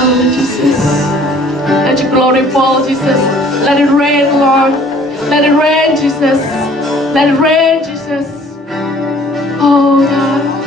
Hallelujah, Jesus. Let your glory fall, Jesus. Let it rain, Lord. Let it rain, Jesus. Let it rain, Jesus. Oh, God.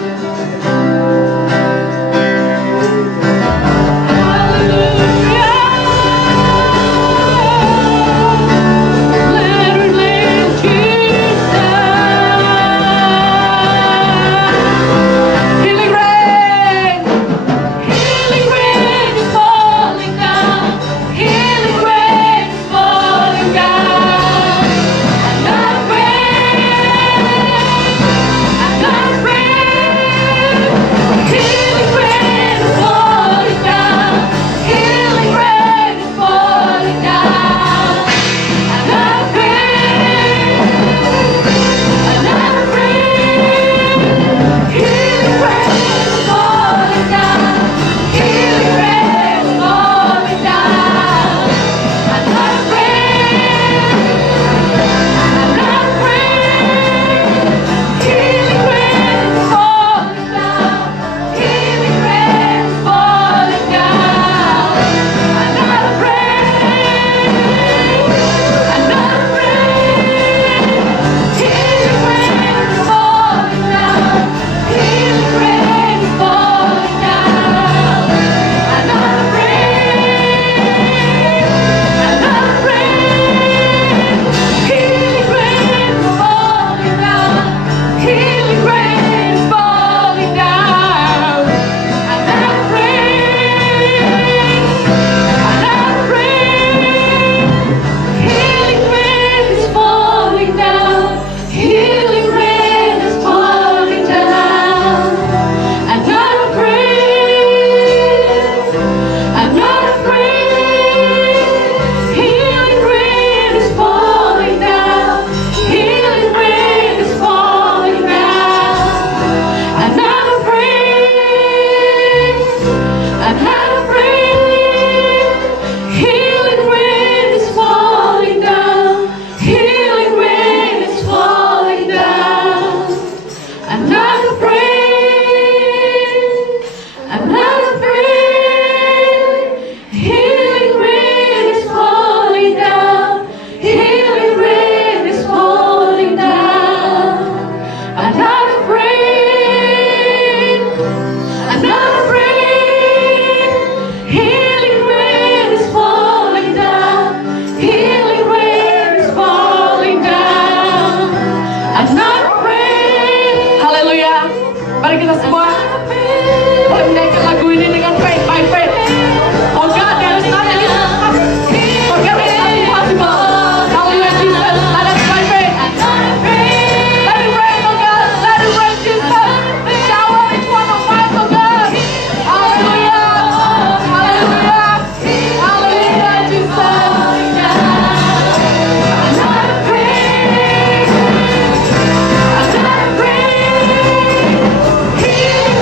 Here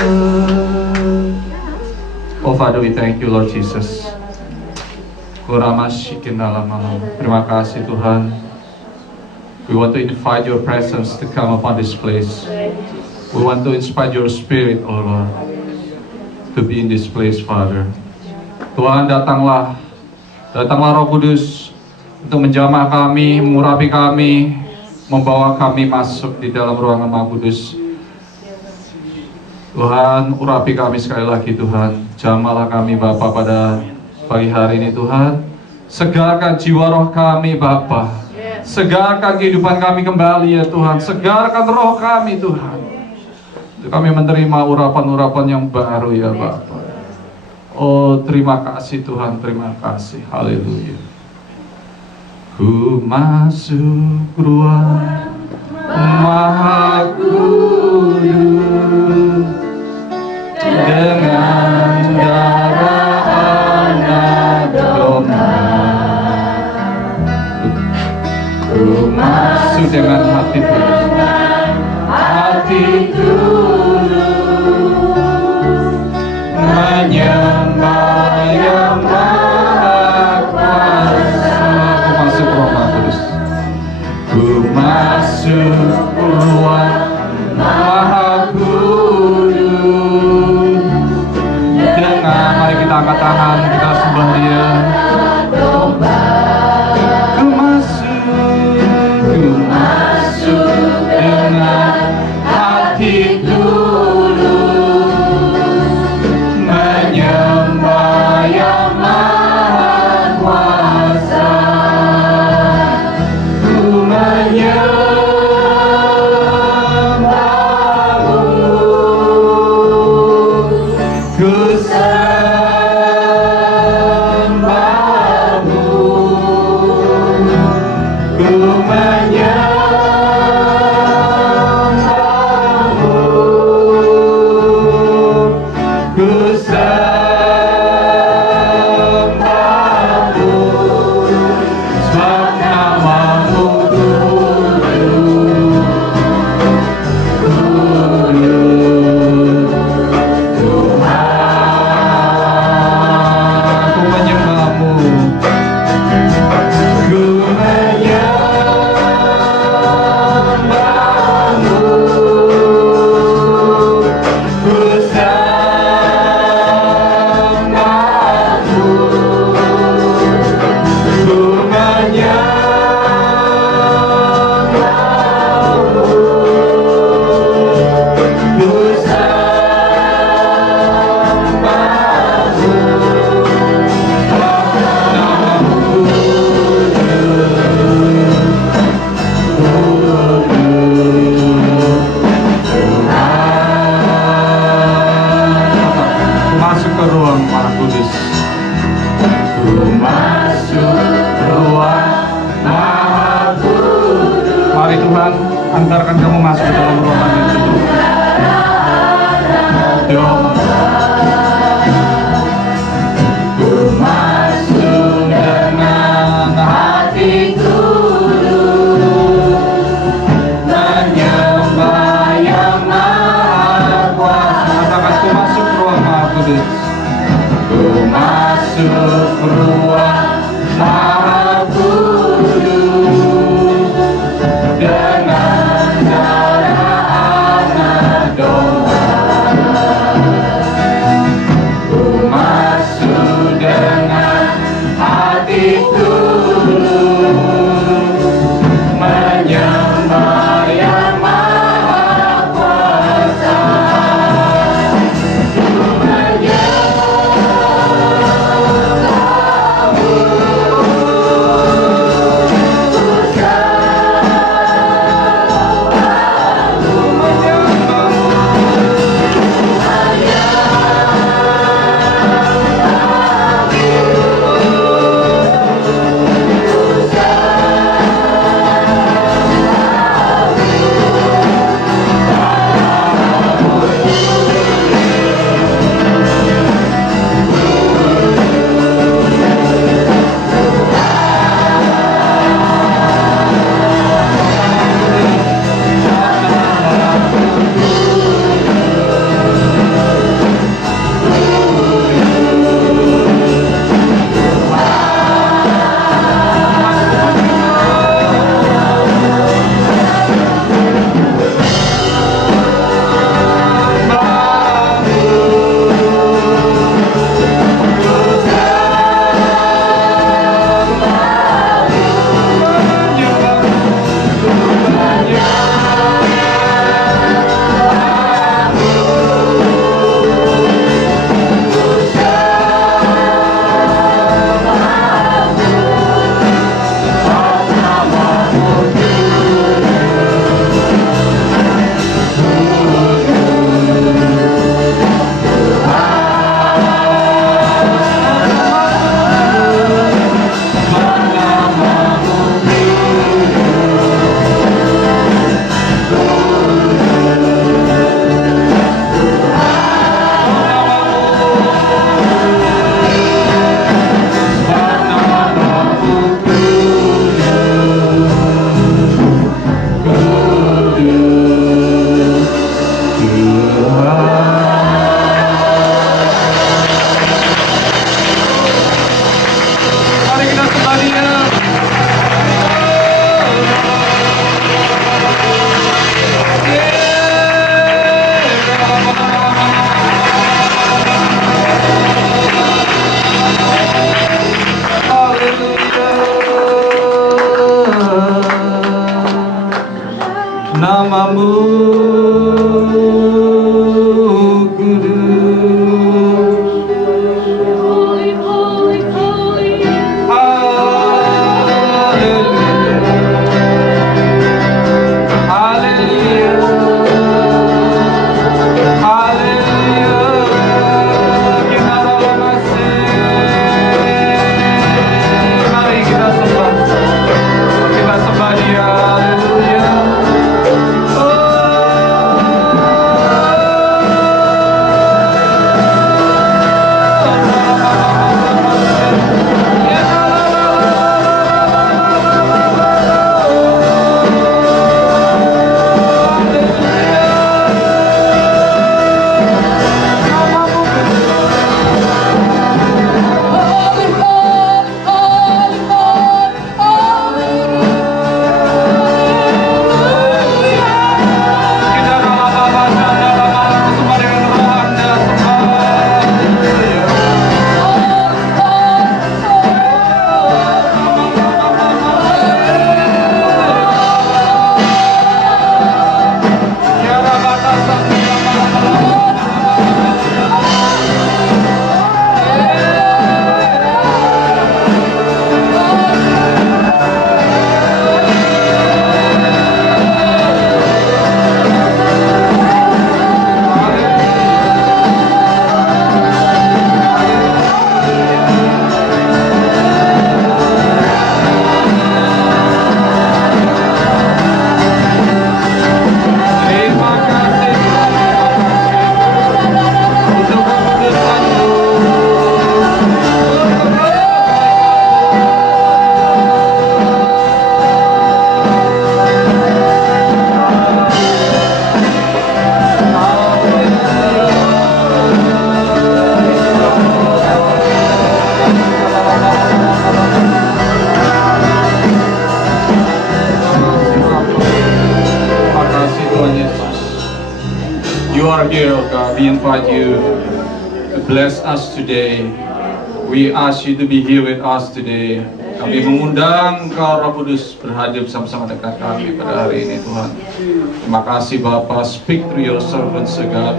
Oh Father, we thank you Lord Jesus. Terima kasih Tuhan. We want to invite your presence to come upon this place. We want to invite your spirit, oh Lord, to be in this place, Father. Tuhan, datanglah Roh Kudus untuk menjamah kami, mengurapi kami, membawa kami masuk di dalam ruangan Maha Kudus. Tuhan, urapi kami sekali lagi Tuhan. Jamalah kami Bapa pada pagi hari ini Tuhan. Segarkan jiwa roh kami Bapa. Segarkan kehidupan kami kembali ya Tuhan. Segarkan roh kami Tuhan. Untuk kami menerima urapan-urapan yang baru ya Bapa. Oh terima kasih Tuhan, terima kasih. Haleluya. Ku masuk ruang Maha Kudus dengan darah anak domba. Ku masuk dengan hati tulus, menyembah Yang Maha Kuasa. Ku masuk ruang Maha Kudus. Ku masuk ruang Maha Kudus. Dengan mari kita angkat tangan, kita sembah Dia. Ku masuk dengan hati tulus, menyembah Yang Maha Kuasa. Ku menyembah-Mu, ku sembah. Mari kita sembah Dia. Namamu kudus. Holy, holy, holy. Haleluya. Haleluya. Haleluya. Kita mari kita sembah. Kita sembah Dia. Haleluya. You are here, oh God. We invite you to bless us today. We ask you to be here with us today. Kami mengundang Engkau Roh Kudus berhadir bersama-sama dengan kami pada hari ini, Tuhan. Terima kasih Bapa. Speak through your servants, oh God.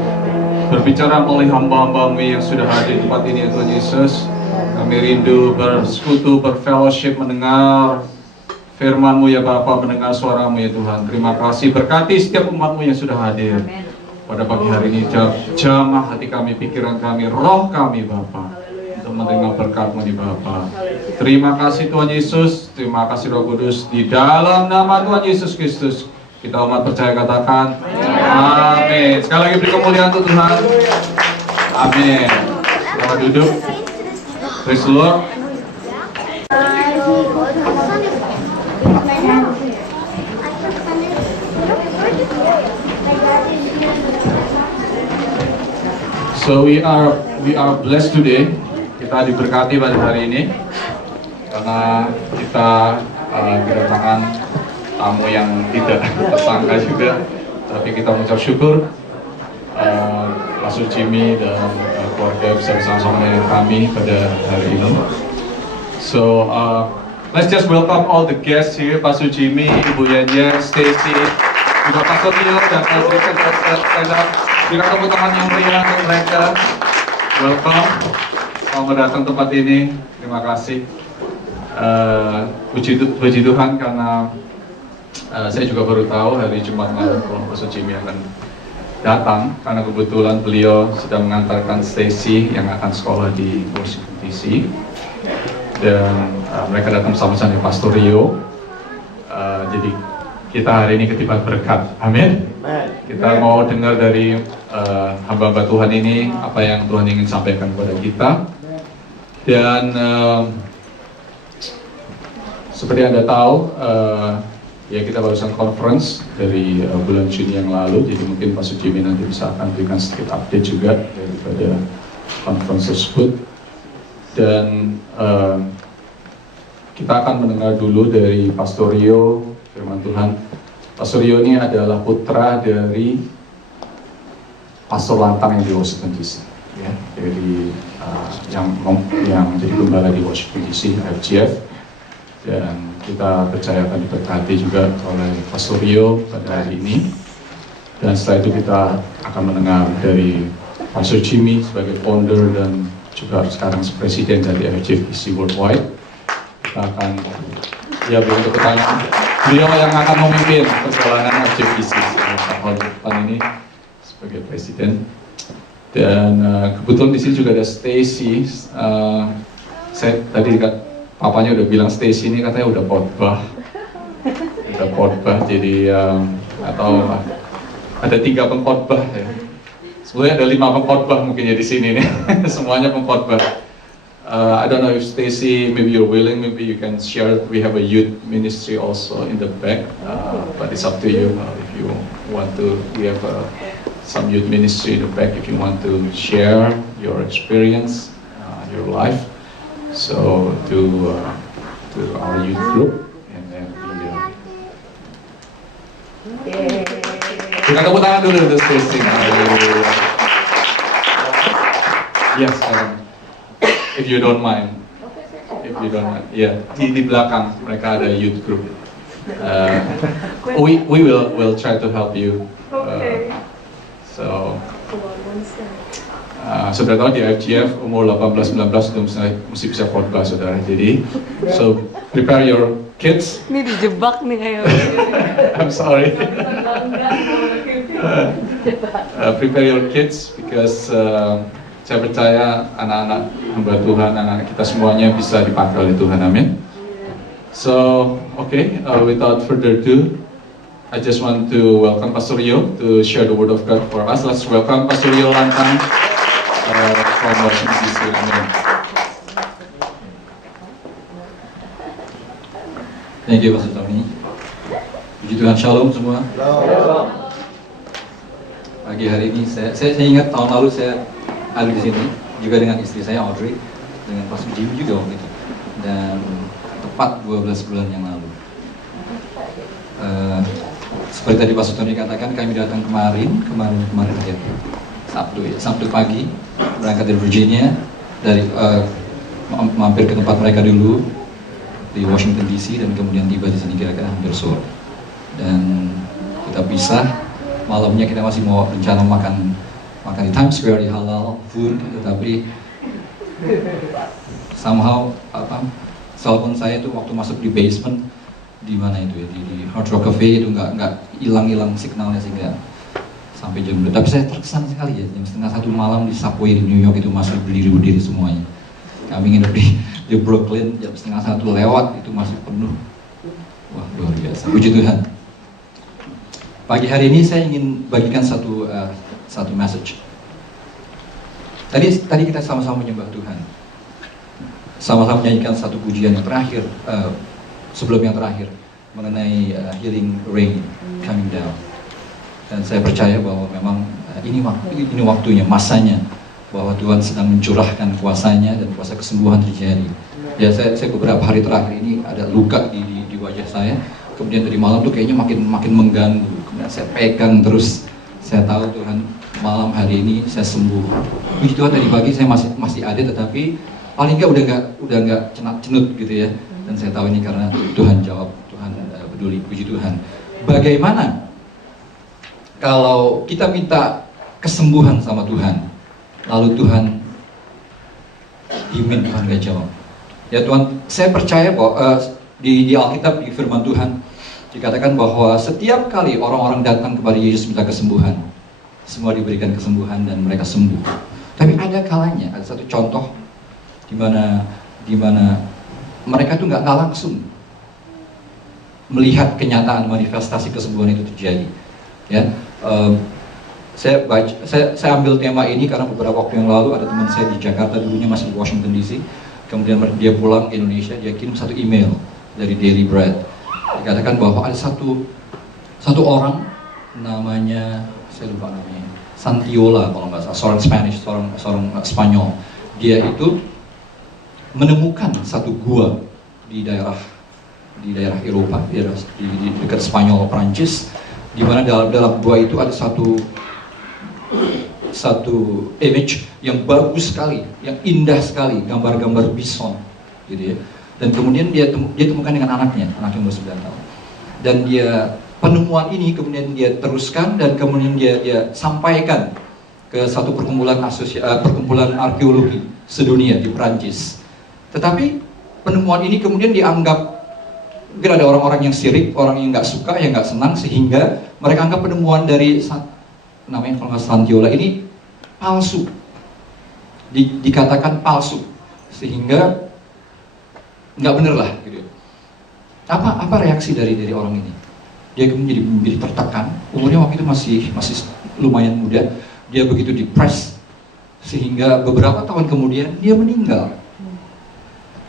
Berbicara melalui hamba-hambamu yang sudah hadir di tempat ini, Tuhan Yesus. Kami rindu bersekutu, berfellowship, mendengar firman-Mu ya Bapa, mendengar suara-Mu ya Tuhan. Terima kasih, berkati setiap umat-Mu yang sudah hadir pada pagi hari ini. Jamah hati kami, pikiran kami, roh kami Bapa, untuk menerima berkat-Mu di Bapa. Terima kasih Tuhan Yesus, terima kasih Roh Kudus. Di dalam nama Tuhan Yesus Kristus kita umat percaya katakan amin. Sekali lagi beri kemuliaan untuk Tuhan. Amin. Selamat duduk. Praise the Lord. So we are blessed today. Kita diberkati pada hari ini karena kita kedatangan tamu yang tidak tersangka juga, tapi kita mengucap syukur Pastor Jimmy dan keluarga bisa bersama-sama dengan kami pada hari ini. So let's just welcome all the guests here, Pastor Jimmy, Ibu Yanyan, Stacy, juga Pastor Leo dan Patrick. Stand up. Berikan tepuk tangan yang meriah untuk mereka. Welcome, selamat datang tempat ini. Terima kasih. Puji Tuhan karena saya juga baru tahu hari Jumat malam kalau Pastor Jimmy akan datang, karena kebetulan beliau sedang mengantarkan Stacy yang akan sekolah di Washington DC, dan mereka datang sama-sama dengan Pastor Rio. Jadi kita hari ini ketiban berkat, amin. Kita mau dengar dari hamba-hamba Tuhan ini apa yang Tuhan ingin sampaikan kepada kita. Dan seperti Anda tahu, Ya, kita barusan conference dari bulan Juni yang lalu, jadi mungkin Pastor Jimmy nanti bisa akan berikan sedikit update juga daripada conference tersebut. Dan kita akan mendengar dulu dari Pastor Rio firman Tuhan. Pastor Rio ini adalah putra dari Pastor Lantang yang di Washington DC, ya, dari yang jadi gembala di Washington DC, FGF. Dan kita percaya akan diberkati juga oleh Pastor Rio pada hari ini. Dan setelah itu kita akan mendengar dari Pastor Jimmy sebagai founder dan juga sekarang presiden dari FGFPC Worldwide. Kita akan beri tepuk tangan. Beliau yang akan memimpin perjalanan FGFPC tahun depan ini sebagai presiden. Dan kebetulan di sini juga ada Stacy. Saya tadi papanya udah bilang Stacy ini katanya udah khotbah, jadi atau ada 3 pengkhotbah ya. Sebenarnya ada 5 pengkhotbah mungkin ya di sini nih, semuanya pengkhotbah. I don't know if Stacy, maybe you're willing, maybe you can share. We have a youth ministry also in the back, but it's up to you if you want to. We have some youth ministry in the back if you want to share your experience, your life. So to our youth group, and then kita tepuk tangan dulu untuk Stacy. Yes, if you don't mind, yeah, di belakang mereka ada youth group. We will try to help you. So. Sudah tahu di FGF umur 18-19 itu mesti bisa khotbah, saudara. Jadi, so prepare your kids. Ini dijebak nih ayo. I'm sorry. Prepare your kids because saya percaya anak-anak hamba Tuhan, anak-anak kita semuanya bisa dipakai oleh Tuhan. Amin. So, okay, without further ado, I just want to welcome Pastor Rio to share the word of God for us. Let's welcome Pastor Rio Lantang. From Washington DC. Thank you, Pastor Tony. Puji Tuhan, shalom semua. Pagi hari ini saya ingat tahun lalu saya ada di sini juga dengan istri saya Audrey, dengan Pastor Jimmy juga waktu itu, dan tepat 12 bulan yang lalu. Seperti tadi Pastor Tony katakan, kami datang kemarin aja. Sabtu pagi berangkat dari Virginia, mampir ke tempat mereka dulu di Washington DC, dan kemudian tiba di sini kira-kira hampir sore. Dan kita pisah, malamnya kita masih mau rencana makan di Times Square di halal food, tetapi somehow telepon saya itu waktu masuk di basement di mana itu ya, di Hard Rock Cafe itu nggak hilang signalnya sehingga sampai jam 2. Tapi saya terkesan sekali ya, jam 1:30 malam di subway di New York itu masih berdiri semuanya. Kami nginep di Brooklyn, jam 1:30 lewat itu masih penuh. Wah, luar biasa. Puji Tuhan. Pagi hari ini saya ingin bagikan satu message. Tadi kita sama-sama menyembah Tuhan, sama-sama menyanyikan satu pujian yang terakhir, sebelum yang terakhir, mengenai healing rain coming down. Dan saya percaya bahwa memang ini waktunya, masanya, bahwa Tuhan sedang mencurahkan kuasanya dan kuasa kesembuhan terjadi. Ya, saya beberapa hari terakhir ini ada luka di wajah saya. Kemudian tadi malam tuh kayaknya makin mengganggu. Kemudian saya pegang terus. Saya tahu Tuhan malam hari ini saya sembuh. Puji Tuhan, tadi pagi saya masih ada, tetapi paling nggak udah nggak cenut gitu ya. Dan saya tahu ini karena Tuhan jawab, Tuhan peduli. Puji Tuhan. Bagaimana kalau kita minta kesembuhan sama Tuhan, lalu Tuhan diemin, Tuhan gak jawab? Ya Tuhan, saya percaya bahwa di Alkitab, di firman Tuhan dikatakan bahwa setiap kali orang-orang datang kepada Yesus minta kesembuhan, semua diberikan kesembuhan dan mereka sembuh. Tapi ada kalanya, ada satu contoh di mana mereka tuh nggak langsung melihat kenyataan manifestasi kesembuhan itu terjadi. Ya, saya ambil tema ini karena beberapa waktu yang lalu ada teman saya di Jakarta, dulunya masih di Washington DC. Kemudian dia pulang ke Indonesia, dia kirim satu email dari Daily Bread. Dikatakan bahwa ada satu orang namanya, saya lupa namanya, Santiola kalau nggak salah, seorang Spanish, seorang Spanyol. Dia itu menemukan satu gua di daerah Eropa, di dekat Spanyol, Perancis, di mana dalam gua itu ada satu image yang bagus sekali, yang indah sekali, gambar-gambar bison, gitu ya. Dan kemudian dia temukan dengan anaknya umur 9 tahun. Dan penemuan ini kemudian dia teruskan dan kemudian dia sampaikan ke satu perkumpulan arkeologi sedunia di Prancis. Tetapi penemuan ini kemudian dianggap, mungkin ada orang-orang yang sirik, orang yang nggak suka, yang nggak senang, sehingga mereka anggap penemuan dari namanya kalau nggak Santiola ini palsu, dikatakan palsu, sehingga nggak bener lah gitu. Apa reaksi dari orang ini? Dia kemudian menjadi tertekan. Umurnya waktu itu masih lumayan muda. Dia begitu depres sehingga beberapa tahun kemudian dia meninggal.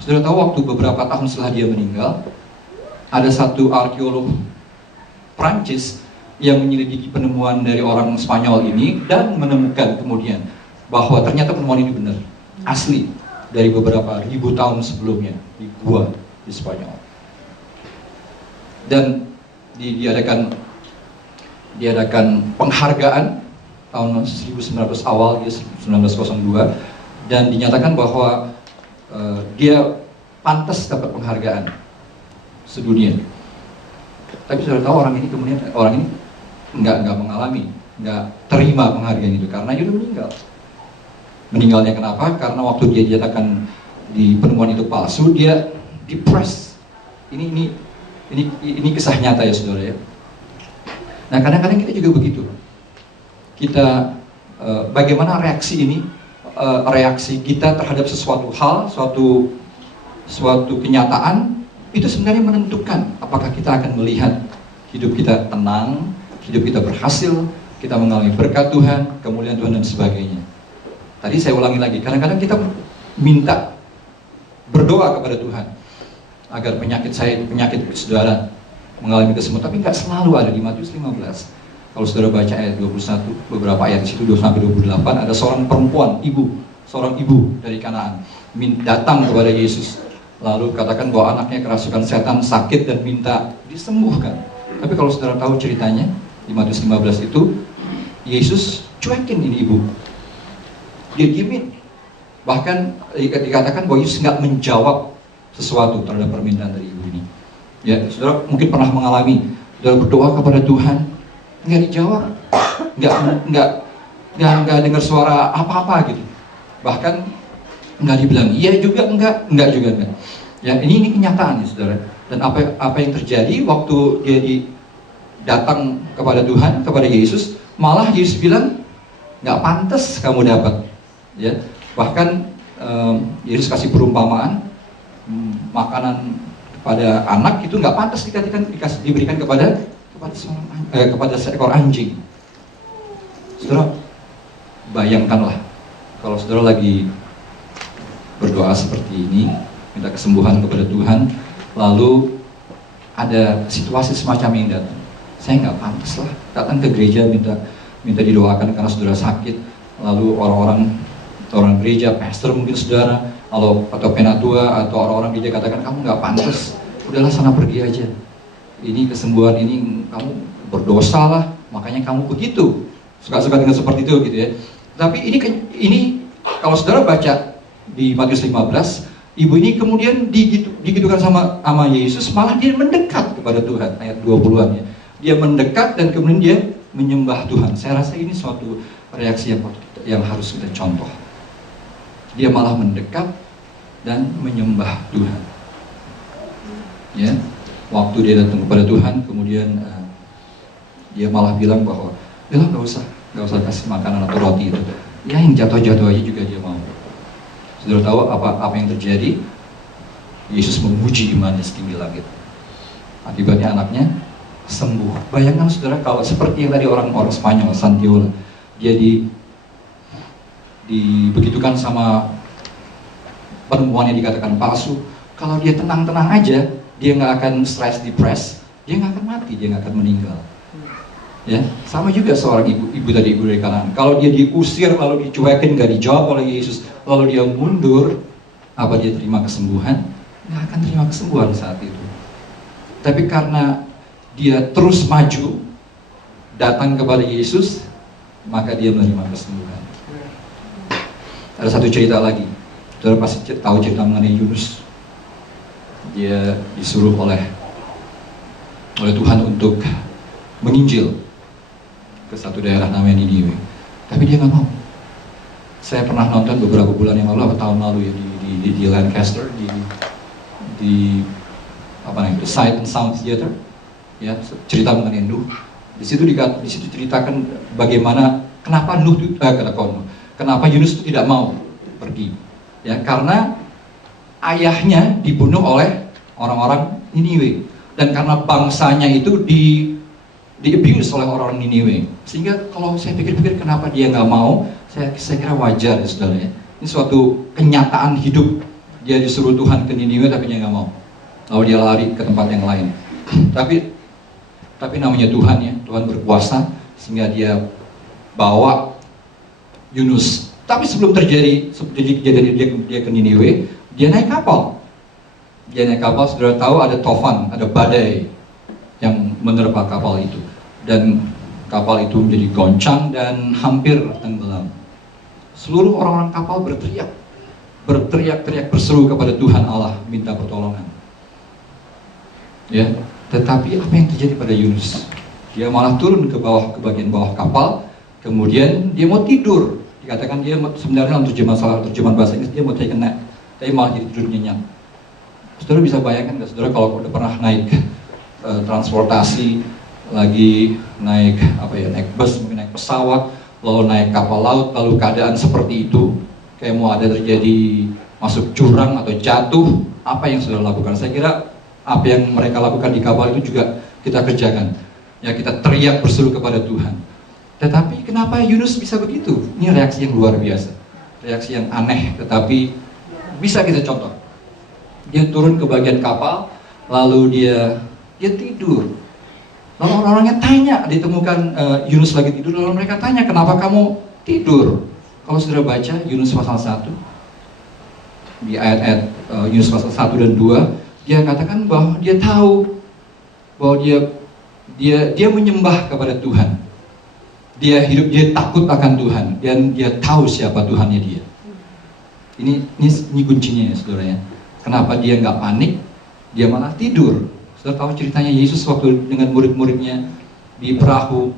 Saudara tahu, waktu beberapa tahun setelah dia meninggal, ada satu arkeolog Prancis yang menyelidiki penemuan dari orang Spanyol ini dan menemukan kemudian bahwa ternyata penemuan ini benar, asli, dari beberapa ribu tahun sebelumnya di gua di Spanyol. Dan diadakan penghargaan tahun 1900 awal, 1902, dan dinyatakan bahwa dia pantas dapat penghargaan sedunia. Tapi sudah tahu orang ini nggak mengalami, nggak terima penghargaan itu karena dia sudah meninggal. Meninggalnya kenapa? Karena waktu dia dinyatakan di penemuan itu palsu, dia depressed. Ini kisah nyata ya saudara ya. Nah kadang-kadang kita juga begitu. Kita bagaimana reaksi ini? Reaksi kita terhadap sesuatu hal, suatu kenyataan itu sebenarnya menentukan apakah kita akan melihat hidup kita tenang, hidup kita berhasil, kita mengalami berkat Tuhan, kemuliaan Tuhan dan sebagainya. Tadi saya ulangi lagi, kadang-kadang kita minta berdoa kepada Tuhan agar penyakit saudara mengalami kesembuhan, tapi nggak selalu ada. Di Matius 15, kalau saudara baca ayat 21, beberapa ayat di situ 2-28, ada seorang perempuan, seorang ibu dari Kanaan datang kepada Yesus, lalu katakan bahwa anaknya kerasukan setan, sakit dan minta disembuhkan. Tapi kalau saudara tahu ceritanya di Matius 15 itu, Yesus cuekin ini ibu, dia diemin. Bahkan dikatakan bahwa Yesus nggak menjawab sesuatu terhadap permintaan dari ibu ini. Ya, saudara mungkin pernah mengalami, saudara berdoa kepada Tuhan, nggak dijawab, nggak dengar suara apa-apa gitu. Bahkan nggak dibilang iya juga enggak juga enggak. Ya, ini kenyataan ya saudara. Dan apa yang terjadi waktu dia datang kepada Tuhan, kepada Yesus, malah Yesus bilang nggak pantas kamu dapat. Ya, bahkan Yesus kasih perumpamaan, makanan pada anak itu nggak pantas diberikan kepada seekor anjing. Saudara, bayangkanlah kalau saudara lagi berdoa seperti ini, minta kesembuhan kepada Tuhan, lalu ada situasi semacam ini datang. Saya nggak pantas lah datang ke gereja minta didoakan karena saudara sakit, lalu orang gereja, pastor mungkin saudara, atau penatua atau orang-orang gereja katakan kamu nggak pantas, udahlah sana pergi aja. Ini kesembuhan ini kamu berdosa lah, makanya kamu begitu. Suka-suka dengan seperti itu gitu ya. Tapi ini kalau saudara baca di Matius 15, ibu ini kemudian digitukan sama Yesus, malah dia mendekat kepada Tuhan, ayat 20-an ya. Dia mendekat dan kemudian dia menyembah Tuhan. Saya rasa ini suatu reaksi yang harus kita contoh. Dia malah mendekat dan menyembah Tuhan. Ya, waktu dia datang kepada Tuhan, kemudian dia malah bilang bahwa, nggak usah kasih makanan atau roti itu. Ya, yang jatuh-jatuh aja juga dia mau. Saudara tahu apa yang terjadi? Yesus memuji imannya setinggi langit. Akibatnya anaknya sembuh. Bayangkan saudara, kalau seperti yang tadi orang Spanyol, Santiola, dia dibegitukan sama penemuannya dikatakan palsu. Kalau dia tenang-tenang aja, dia nggak akan stres, depres, dia nggak akan mati, dia nggak akan meninggal. Ya, sama juga seorang ibu tadi, ibu dari Kanaan. Kalau dia diusir lalu dicuekin, nggak dijawab oleh Yesus, lalu dia mundur, apa dia terima kesembuhan? Nggak akan terima kesembuhan saat itu. Tapi karena dia terus maju, datang kepada Yesus, maka dia menerima kesembuhan. Ada satu cerita lagi, saudara pasti tahu cerita mengenai Yunus. Dia disuruh oleh Tuhan untuk menginjil ke satu daerah namanya Niniwe, tapi dia nggak mau. Saya pernah nonton beberapa bulan yang lalu, atau tahun lalu ya, di Lancaster, di apa namanya, Sight and Sound Theater, ya, cerita mengenai Nuh. Di situ ceritakan bagaimana kenapa kenapa Yunus itu tidak mau pergi, ya, karena ayahnya dibunuh oleh orang-orang Niniwe, dan karena bangsanya itu di-abuse oleh orang Niniwe. Sehingga kalau saya pikir-pikir kenapa dia nggak mau, saya kira wajar ya saudara ya. Ini suatu kenyataan hidup. Dia disuruh Tuhan ke Niniwe tapi dia nggak mau. Lalu dia lari ke tempat yang lain. tapi namanya Tuhan ya, Tuhan berkuasa sehingga dia bawa Yunus. Tapi sebelum terjadi kejadian dia ke Niniwe, dia naik kapal. Saudara tahu ada tofan, ada badai yang menerpa kapal itu, dan kapal itu menjadi goncang dan hampir tenggelam. Seluruh orang-orang kapal berteriak berseru kepada Tuhan Allah, minta pertolongan. Ya, tetapi apa yang terjadi pada Yunus? Dia malah turun ke bagian bawah kapal, kemudian dia mau tidur. Dikatakan dia sebenarnya dalam terjemahan bahasa Inggris dia mau take a nap, tapi malah jadi tidur nyenyak. Saudara bisa bayangkan nggak, saudara, kalau udah pernah naik transportasi, lagi naik bus, mungkin naik pesawat, lalu naik kapal laut, lalu keadaan seperti itu, kayak mau ada terjadi masuk jurang atau jatuh, apa yang saudara lakukan? Saya kira apa yang mereka lakukan di kapal itu juga kita kerjakan. Ya, kita teriak berseru kepada Tuhan. Tetapi kenapa Yunus bisa begitu? Ini reaksi yang luar biasa, reaksi yang aneh, tetapi bisa kita contoh. Dia turun ke bagian kapal, lalu dia tidur. Lalu orang-orangnya tanya, ditemukan Yunus lagi tidur, lalu mereka tanya, kenapa kamu tidur? Kalau sudah baca Yunus pasal 1, di ayat-ayat Yunus pasal 1 dan 2, dia katakan bahwa dia tahu bahwa dia menyembah kepada Tuhan. Dia takut akan Tuhan, dan dia tahu siapa Tuhannya dia. Ini kuncinya ya saudara ya. Kenapa dia nggak panik, dia malah tidur. Saudara tahu ceritanya Yesus waktu dengan murid-muridnya di perahu,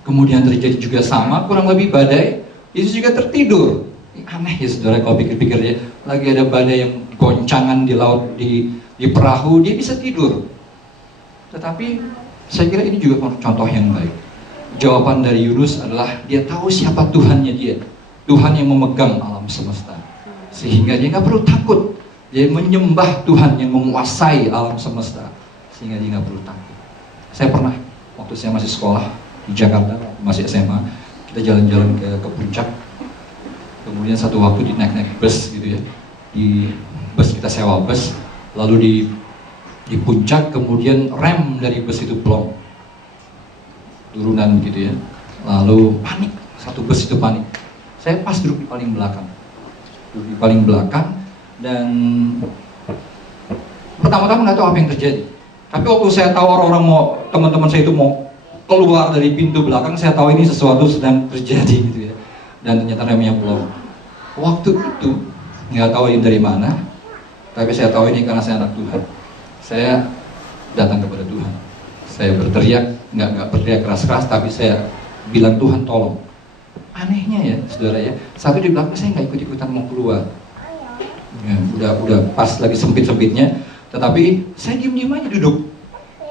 kemudian terjadi juga sama, kurang lebih badai, Yesus juga tertidur. Ini aneh ya saudara, kalau pikir-pikir ya, lagi ada badai yang goncangan di laut, di perahu, dia bisa tidur. Tetapi saya kira ini juga contoh yang baik. Jawaban dari Yunus adalah dia tahu siapa Tuhannya dia, Tuhan yang memegang alam semesta, sehingga dia nggak perlu takut. Dia menyembah Tuhan yang menguasai alam semesta, sehingga dia nggak perlu takut. Saya pernah, waktu saya masih sekolah di Jakarta, masih SMA, kita jalan-jalan ke puncak. Kemudian satu waktu naik bus gitu ya, di bus, kita sewa bus, lalu di puncak, kemudian rem dari bus itu blong, turunan gitu ya, lalu panik, satu bus itu panik. Saya pas duduk di paling belakang, dan pertama-tama nggak tahu apa yang terjadi. Tapi waktu saya tahu orang-orang teman-teman saya itu mau keluar dari pintu belakang, saya tahu ini sesuatu sedang terjadi gitu ya. Dan ternyata remnya belum. Waktu itu nggak tahu ini dari mana, tapi saya tahu ini karena saya anak Tuhan. Saya datang kepada Tuhan. Saya berteriak, nggak berteriak keras-keras, tapi saya bilang, Tuhan tolong. Anehnya ya saudara ya, satu di belakang saya nggak ikut-ikutan mau keluar. Ya, udah pas lagi sempit-sempitnya, tetapi saya diem-diem aja duduk.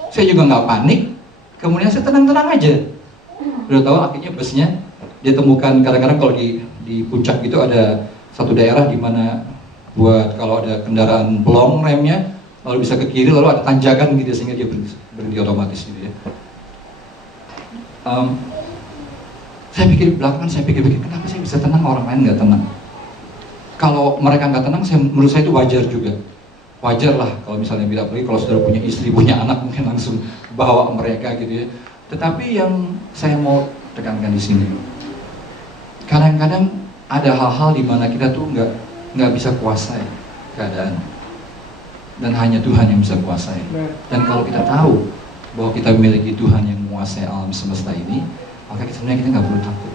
Saya juga nggak panik, kemudian saya tenang-tenang aja. Udah tahu akhirnya busnya dia temukan, kadang-kadang kalau di puncak gitu ada satu daerah di mana buat kalau ada kendaraan blong remnya, lalu bisa ke kiri, lalu ada tanjakan gitu sehingga dia berhenti otomatis gitu ya. Saya pikir belakangan, saya pikir kenapa saya bisa tenang, orang lain nggak tenang. Kalau mereka nggak tenang, menurut saya itu wajar juga. wajar lah kalau misalnya bila pergi, kalau saudara punya istri, punya anak, mungkin langsung bawa mereka gitu ya. Tetapi yang saya mau tekankan di sini, kadang-kadang ada hal-hal di mana kita tuh nggak bisa kuasai keadaan, dan hanya Tuhan yang bisa kuasai. Dan kalau kita tahu bahwa kita memiliki Tuhan yang menguasai alam semesta ini, maka sebenarnya kita nggak perlu takut.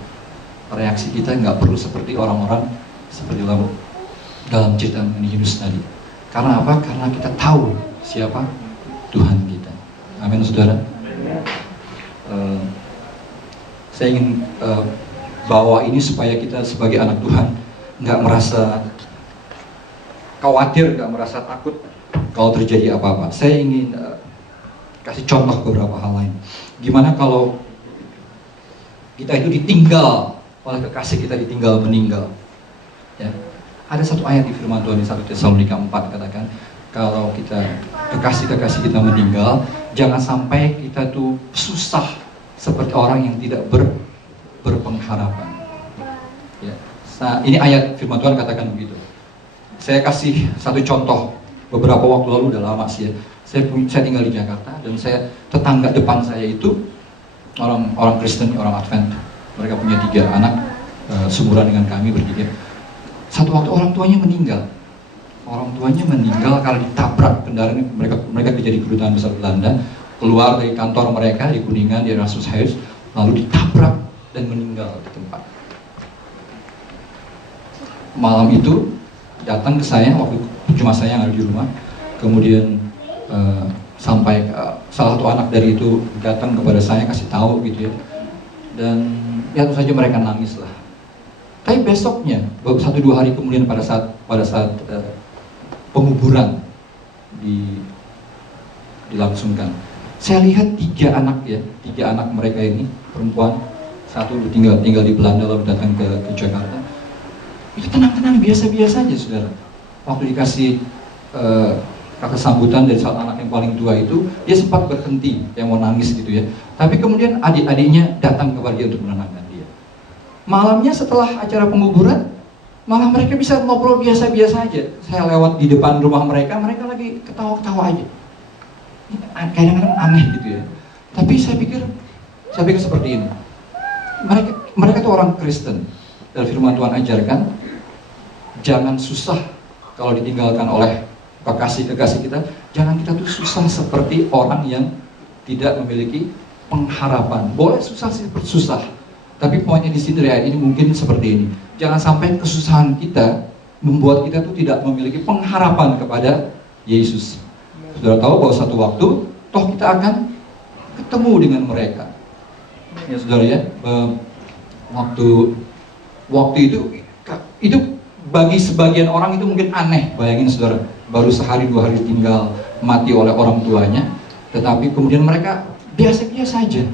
Reaksi kita nggak perlu seperti orang-orang seperti dalam cerita mengenai Yunus tadi. Karena apa? Karena kita tahu siapa Tuhan kita. Amin, saudara. Saya ingin bawa ini supaya kita sebagai anak Tuhan nggak merasa khawatir, nggak merasa takut kalau terjadi apa-apa. Saya ingin kasih contoh beberapa hal lain. Gimana kalau kita itu ditinggal oleh kekasih kita, ditinggal meninggal? Ya. Ada satu ayat di firman Tuhan di 1 Tesalonika 4 katakan, kalau kekasih-kekasih kita meninggal, jangan sampai kita tuh susah seperti orang yang tidak berpengharapan. Ya. Ini ayat firman Tuhan katakan begitu. Saya kasih satu contoh. Beberapa waktu lalu, udah lama sih ya, saya tinggal di Jakarta, dan tetangga depan saya itu orang Kristen, orang Advent. Mereka punya 3 anak, seumuran dengan kami bertiga. Satu waktu orang tuanya meninggal. Orang tuanya meninggal karena ditabrak kendaraan. Mereka kerja di Kedutaan Besar Belanda, keluar dari kantor mereka di Kuningan, di Erasmus House, lalu ditabrak dan meninggal di tempat. Malam itu datang ke saya, waktu cuma saya yang ada di rumah. Kemudian sampai salah satu anak dari itu datang kepada saya, kasih tahu gitu ya. Dan ya tentu saja mereka nangis lah. Tapi besoknya, 1-2 hari kemudian pada saat penguburan dilangsungkan, saya lihat 3 anak mereka ini perempuan, satu tinggal di Belanda lalu datang ke Jakarta. Itu tenang-tenang, biasa-biasa aja, saudara. Waktu dikasih kata sambutan dari salah anak yang paling tua itu, dia sempat berhenti, yang mau nangis gitu ya. Tapi kemudian adik-adiknya datang kepada dia untuk menenangkan dia. Malamnya setelah acara penguburan, malah mereka bisa ngobrol biasa-biasa aja. Saya lewat di depan rumah mereka lagi ketawa-ketawa aja. Kadang-kadang aneh gitu ya. Tapi saya pikir seperti ini. Mereka itu orang Kristen. Dan firman Tuhan ajarkan, jangan susah kalau ditinggalkan oleh kekasih-kekasih kita. Jangan kita tuh susah seperti orang yang tidak memiliki pengharapan. Boleh susah sih, susah. Tapi poinnya di sini, ayat ini mungkin seperti ini. Jangan sampai kesusahan kita membuat kita tuh tidak memiliki pengharapan kepada Yesus. Saudara tahu bahwa satu waktu toh kita akan ketemu dengan mereka. Ya saudara ya, waktu itu bagi sebagian orang itu mungkin aneh. Bayangin saudara, baru sehari 2 hari tinggal mati oleh orang tuanya, tetapi kemudian mereka biasa-biasa aja.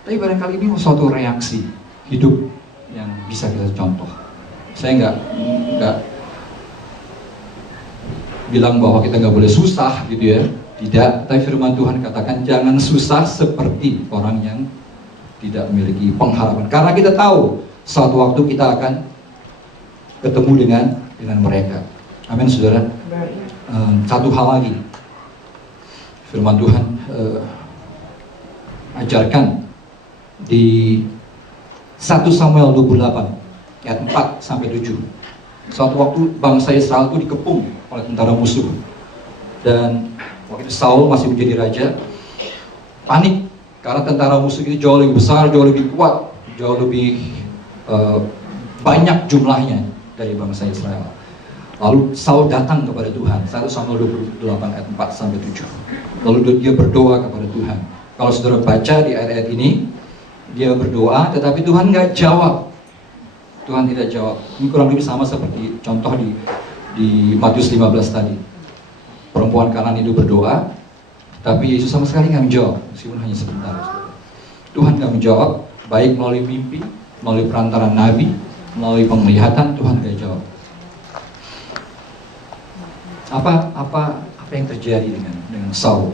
Tapi barangkali ini suatu reaksi hidup yang bisa kita contoh. Saya nggak bilang bahwa kita nggak boleh susah gitu ya, tidak. Tapi firman Tuhan katakan jangan susah seperti orang yang tidak memiliki pengharapan. Karena kita tahu suatu waktu kita akan ketemu dengan mereka. Amin, saudara. Satu hal lagi, firman Tuhan ajarkan di 1 Samuel 28 ayat 4-7. Suatu waktu bangsa Israel itu dikepung oleh tentara musuh, dan waktu itu Saul masih menjadi raja. Panik karena tentara musuh itu jauh lebih besar, jauh lebih kuat, jauh lebih banyak jumlahnya dari bangsa Israel. Lalu Saul datang kepada Tuhan. 1 Samuel 28 ayat 4-7. Lalu dia berdoa kepada Tuhan. Kalau saudara baca di ayat-ayat ini, dia berdoa, tetapi Tuhan nggak jawab. Tuhan tidak jawab. Ini kurang lebih sama seperti contoh di Matius 15 tadi. Perempuan Kanan itu berdoa, tapi Yesus sama sekali nggak menjawab, meskipun hanya sebentar. Tuhan nggak menjawab, baik melalui mimpi, melalui perantaran nabi, melalui penglihatan, Tuhan nggak jawab. Apa yang terjadi dengan Saul?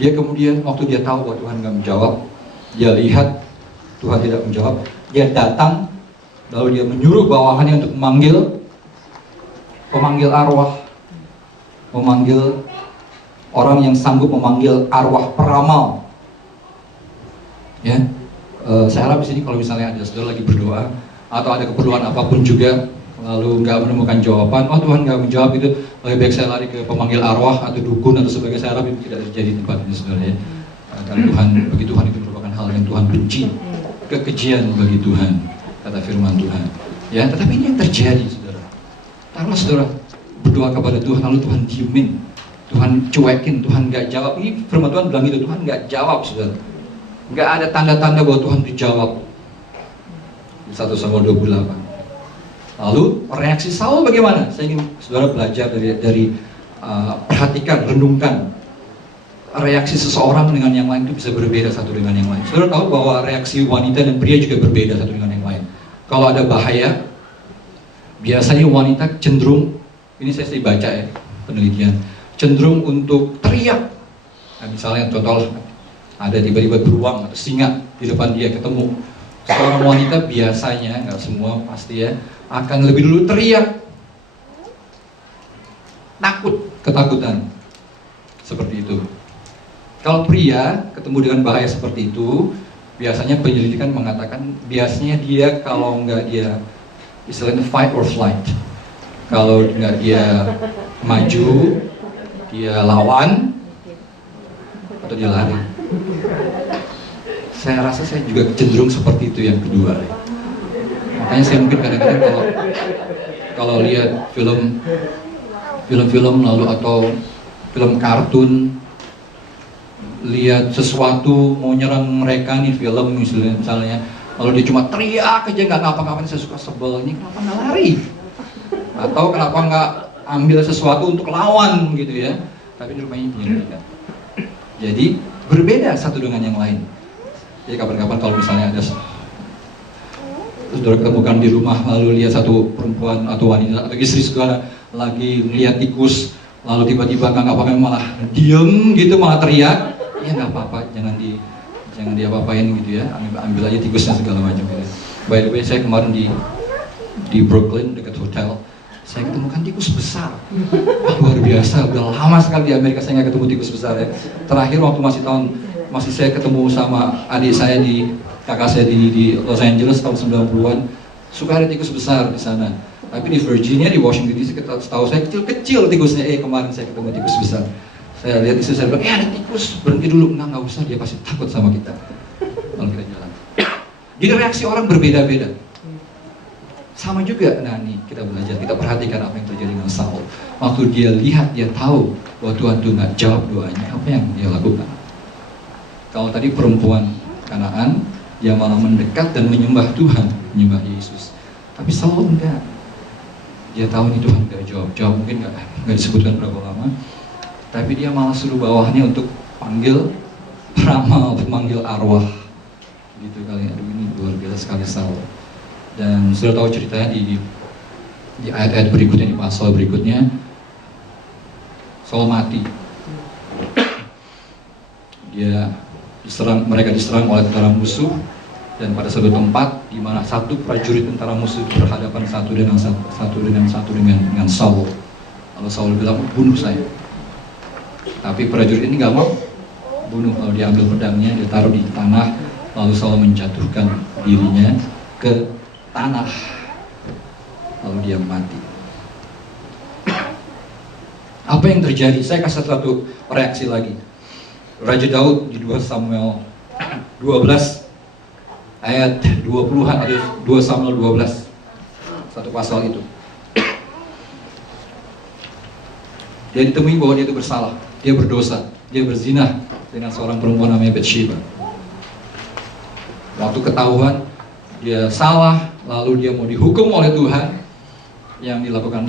Dia kemudian waktu dia tahu bahwa Tuhan nggak menjawab, dia lihat Tuhan tidak menjawab, dia datang Lalu dia menyuruh bawahannya untuk pemanggil arwah, memanggil orang yang sanggup memanggil arwah peramal. Ya, saya harap di sini kalau misalnya ada saudara lagi berdoa atau ada keperluan apapun juga, lalu nggak menemukan jawaban, oh Tuhan nggak menjawab itu, lebih baik saya lari ke pemanggil arwah atau dukun atau sebagainya. Saya harap itu tidak terjadi di tempat ini, saudara ya. Karena Tuhan, bagi Tuhan itu merupakan hal yang Tuhan benci, kekejian bagi Tuhan, kata firman Tuhan. Ya, tetapi ini yang terjadi, saudara. Taruhlah saudara berdoa kepada Tuhan, lalu Tuhan diemin, Tuhan cuekin, Tuhan nggak jawab. Ini firman Tuhan bilang itu, Tuhan nggak jawab, saudara. Nggak ada tanda-tanda bahwa Tuhan dijawab. 1 Samuel 28. Lalu reaksi Saul bagaimana? Saya ingin saudara belajar dari perhatikan, renungkan. Reaksi seseorang dengan yang lain itu bisa berbeda satu dengan yang lain. Saudara tahu bahwa reaksi wanita dan pria juga berbeda satu dengan yang lain. Kalau ada bahaya, biasanya wanita cenderung, ini saya sih baca ya, penelitian, cenderung untuk teriak. Nah, misalnya contoh, ada tiba-tiba beruang atau singa di depan dia ketemu. Seorang wanita biasanya, nggak semua pasti ya, akan lebih dulu teriak, takut, ketakutan, seperti itu. Kalau pria ketemu dengan bahaya seperti itu, biasanya penyelidikan mengatakan biasanya dia kalau nggak dia istilahnya fight or flight, kalau nggak dia maju, dia lawan atau dia lari. Saya rasa saya juga cenderung seperti itu yang kedua. Makanya saya mungkin kadang-kadang kalau lihat film-film lalu atau film kartun, lihat sesuatu mau nyerang mereka nih film misalnya, lalu dia cuma teriak aja nggak ngapa-ngapain, saya suka sebel, ini kenapa nggak lari? Atau kenapa nggak ambil sesuatu untuk lawan gitu ya? Tapi rupanya penyelidikan. Jadi berbeda satu dengan yang lain. Jadi kapan-kapan kalau misalnya ada saudara ketemukan di rumah, lalu lihat satu perempuan atau wanita atau istri saudara lagi melihat tikus, lalu tiba-tiba nggak ngapa-ngapain malah diem gitu, malah teriak, ya nggak apa-apa, jangan diapa-apain gitu ya, ambil aja tikusnya segala macam gitu. By the way, saya kemarin di Brooklyn dekat hotel, saya ketemukan tikus besar. Luar biasa, udah lama sekali di Amerika saya nggak ketemu tikus besar ya. Terakhir waktu masih saya ketemu sama adik saya kakak saya di Los Angeles tahun 90-an, suka ada tikus besar di sana. Tapi di Virginia, di Washington DC, setahu saya kecil-kecil tikusnya. Kemarin saya ketemu tikus besar. Saya lihat istri saya bilang, ada tikus, berhenti dulu. Enggak usah, dia pasti takut sama kita. Lalu kita jalan. Jadi reaksi orang berbeda-beda. Sama juga, nah nih kita belajar, kita perhatikan apa yang terjadi dengan Saul. Waktu dia lihat, dia tahu bahwa Tuhan itu nggak jawab doanya, apa yang dia lakukan? Kalau tadi perempuan Kanaan, dia malah mendekat dan menyembah Tuhan, menyembah Yesus. Tapi Saul enggak. Dia tahu ini Tuhan nggak jawab mungkin nggak disebutkan berapa lama. Tapi dia malah suruh bawahannya untuk panggil peramal, memanggil arwah. Gitu kali, aduh ini luar biasa sekali Saul. Dan sudah tahu ceritanya di ayat-ayat berikutnya, di pasal berikutnya, Saul mati. Mereka diserang oleh tentara musuh, dan pada suatu tempat di mana satu prajurit tentara musuh berhadapan satu dengan Saul. Lalu Saul bilang, bunuh saya. Tapi prajurit ini nggak mau bunuh. Lalu dia ambil pedangnya, dia taruh di tanah, lalu Saul menjatuhkan dirinya ke tanah, lalu dia mati. Apa yang terjadi? Saya kasih satu reaksi lagi. Raja Daud di 2 Samuel 12 ayat 20-an, ada 2 Samuel 12, satu pasal itu. Dia ditemui bahwa dia itu bersalah, dia berdosa, dia berzina dengan seorang perempuan namanya Bathsheba. Waktu ketahuan dia salah, lalu dia mau dihukum oleh Tuhan. Yang dilakukan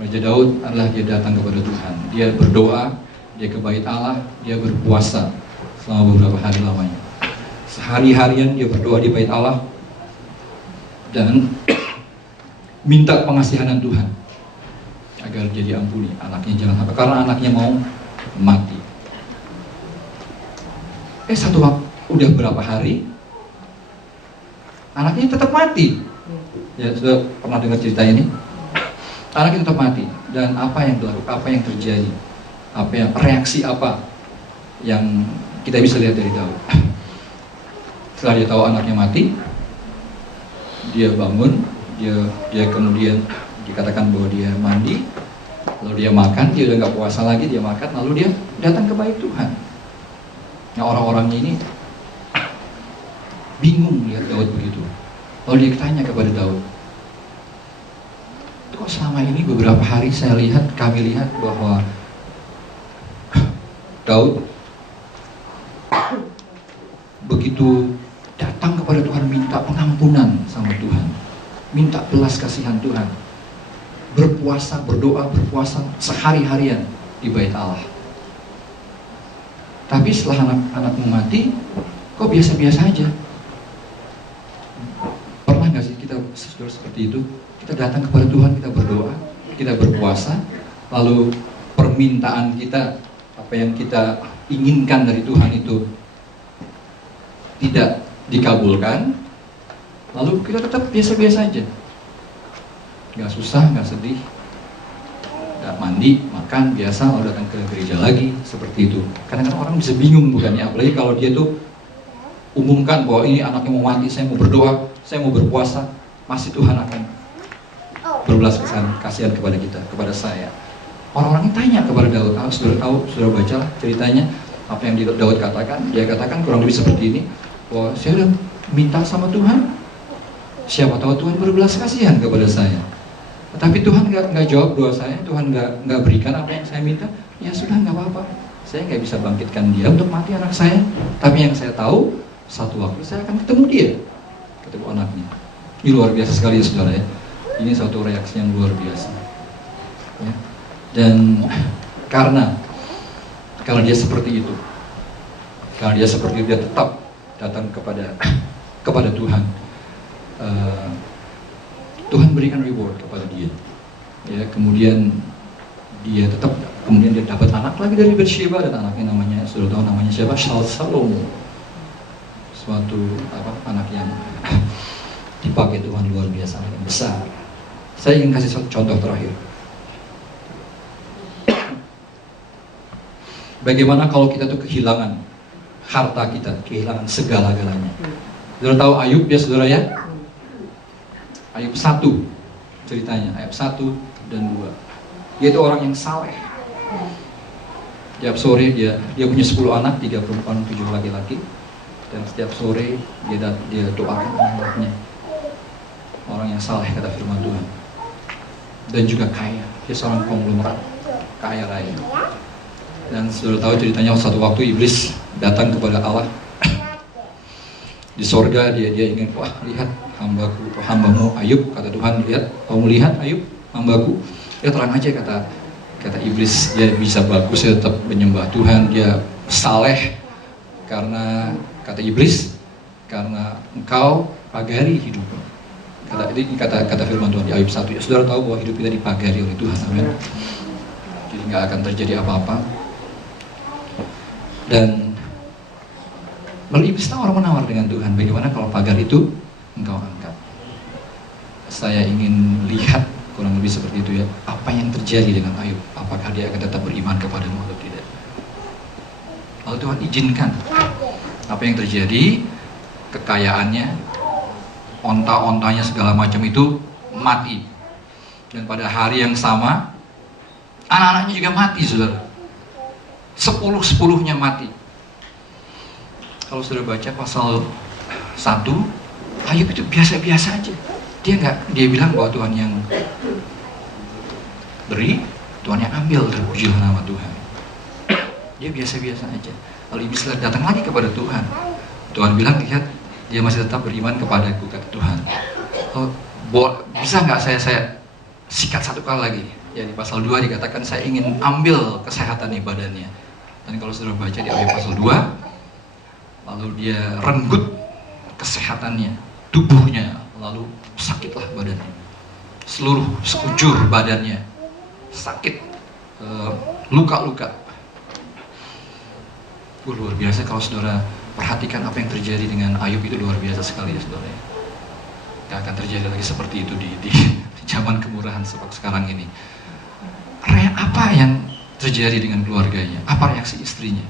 Raja Daud adalah dia datang kepada Tuhan. Dia berdoa, dia ke bait Allah, dia berpuasa selama beberapa hari lamanya. Sehari-harian dia berdoa di bait Allah dan minta pengasihanan Tuhan agar dia diampuni, anaknya jangan sampai, karena anaknya mau mati. Udah berapa hari, anaknya tetap mati. Ya, sudah pernah dengar cerita ini? Anak itu tetap mati. Dan apa yang dilakukan, apa yang terjadi, reaksi apa yang kita bisa lihat dari Daud. Setelah dia tahu anaknya mati, dia bangun, dia kemudian dikatakan bahwa dia mandi, lalu dia makan, dia udah nggak puasa lagi, dia makan, lalu dia datang ke bait Tuhan. Nah, orang-orangnya ini bingung lihat Daud begitu. Lalu dia tanya kepada Daud, kok selama ini beberapa hari kami lihat bahwa Daud begitu datang kepada Tuhan, minta pengampunan sama Tuhan, minta belas kasihan Tuhan, berpuasa, berdoa, berpuasa sehari-harian di bait Allah. Tapi setelah anakmu mati, kok biasa-biasa aja? Pernah gak sih kita seperti itu? Kita datang kepada Tuhan, kita berdoa, kita berpuasa, lalu permintaan kita, apa yang kita inginkan dari Tuhan itu tidak dikabulkan, lalu kita tetap biasa-biasa aja, nggak susah, nggak sedih, nggak mandi, makan, biasa, lalu datang ke gereja lagi, seperti itu. Kadang-kadang orang bisa bingung, bukannya, apalagi kalau dia tuh umumkan bahwa ini anaknya mau mati, saya mau berdoa, saya mau berpuasa, masih Tuhan akan berbelas kasihan kepada kita, kepada saya. Orang-orang ini tanya kepada Daud, sudah baca ceritanya, apa yang Daud katakan. Dia katakan kurang lebih seperti ini, bahwa saya udah minta sama Tuhan, siapa tahu Tuhan berbelas kasihan kepada saya. Tapi Tuhan nggak jawab doa saya, Tuhan nggak berikan apa yang saya minta. Ya sudah, nggak apa-apa, saya nggak bisa bangkitkan dia untuk mati anak saya. Tapi yang saya tahu, satu waktu saya akan ketemu dia, ketemu anaknya. Ini luar biasa sekali ya saudara ya. Ini suatu reaksi yang luar biasa ya. Dan karena dia seperti itu, dia tetap datang kepada Tuhan. Tuhan berikan reward kepada dia ya. Kemudian dia dapat anak lagi dari Batsheba, dan anaknya namanya, sudah tahu namanya siapa? Salomo. Suatu anak yang dipakai Tuhan luar biasa, yang besar. Saya ingin kasih contoh terakhir. Bagaimana kalau kita tuh kehilangan harta kita, kehilangan segala-galanya. Saudara tahu Ayub ya saudara ya? Ayub 1 ceritanya, Ayub 1 dan 2. Dia itu orang yang saleh. Setiap sore dia punya 10 anak, 3 perempuan, 7 laki-laki. Dan setiap sore dia doakan anak-anaknya. Orang yang saleh kata firman Tuhan. Dan juga kaya, dia seorang konglomerat, kaya raya. Dan sudah tahu ceritanya, satu waktu iblis datang kepada Allah di sorga. Dia ingin, wah lihat hambamu Ayub, kata Tuhan, lihat, kamu lihat Ayub hambaku, ya terang aja, kata iblis, dia bisa bagus, dia tetap menyembah Tuhan, dia saleh, karena kata iblis, karena engkau pagari hidupmu. Kata firman Tuhan di Ayub 1 ya, saudara tahu bahwa hidup kita dipagari oleh Tuhan, amin. Jadi nggak akan terjadi apa-apa. Dan lalu iblis orang menawar dengan Tuhan, bagaimana kalau pagar itu engkau angkat? Saya ingin lihat, kurang lebih seperti itu ya, apa yang terjadi dengan Ayub, apakah dia akan tetap beriman kepadamu atau tidak. Lalu Tuhan izinkan. Apa yang terjadi? Kekayaannya, onta-ontanya segala macam itu mati. Dan pada hari yang sama, anak-anaknya juga mati, saudara. 10-10-nya mati. Kalau sudah baca pasal 1, Ayub itu biasa-biasa aja. Dia bilang bahwa Tuhan yang beri, Tuhan yang ambil, terpujilah nama Tuhan. Dia biasa-biasa aja. Lalu iblis datang lagi kepada Tuhan. Tuhan bilang, lihat, dia masih tetap beriman kepadaku, kata Tuhan. Oh, bisa nggak saya sikat satu kali lagi? Ya, di pasal 2 dikatakan saya ingin ambil kesehatan badannya. Dan kalau sudah baca di Ayub pasal 2, lalu dia renggut kesehatannya, tubuhnya, lalu sakitlah badannya. Seluruh sekujur badannya sakit, luka-luka. Luar biasa kalau saudara perhatikan apa yang terjadi dengan Ayub, itu luar biasa sekali ya saudara. Gak akan terjadi lagi seperti itu di zaman kemurahan sekarang ini. Apa yang terjadi dengan keluarganya? Apa reaksi istrinya?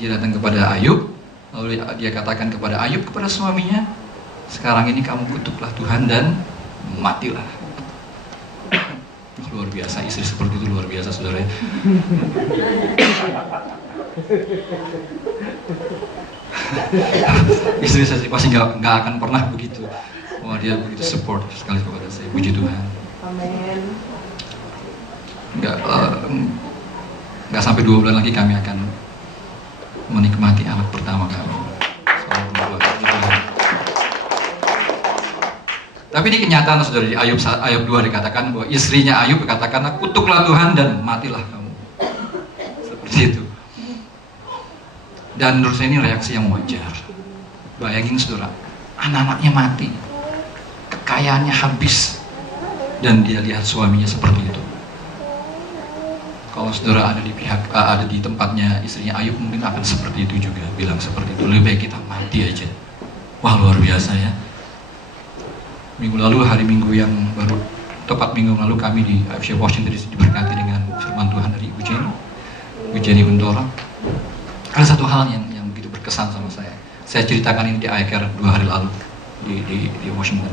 Dia datang kepada Ayub, lalu dia katakan kepada Ayub, kepada suaminya, sekarang ini kamu kutuklah Tuhan dan matilah. Luar biasa, istri seperti itu luar biasa, saudara. Istri saya pasti nggak akan pernah begitu. Wah, dia begitu support sekali kepada saya. Puji Tuhan. Amin. Nggak sampai 2 bulan lagi kami akan menikmati anak pertama kami. Tapi di kenyataan, saudara, di Ayub 2 dikatakan bahwa istrinya Ayub berkatakan, kutuklah Tuhan dan matilah kamu. Seperti itu. Dan menurut saya ini reaksi yang wajar. Bayangin, saudara, anak-anaknya mati, kekayaannya habis, dan dia lihat suaminya seperti itu. Kalau saudara ada di tempatnya istrinya Ayub, mungkin akan seperti itu juga, bilang seperti itu. Lebih baik kita mati aja. Wah, luar biasa ya. Minggu lalu, hari Minggu yang baru, tepat minggu lalu kami di AFC Washington diberkati dengan firman Tuhan dari Ibu Jenny Bendora. Ada satu hal yang begitu berkesan sama saya. Saya ceritakan ini di akhir 2 hari lalu di Washington.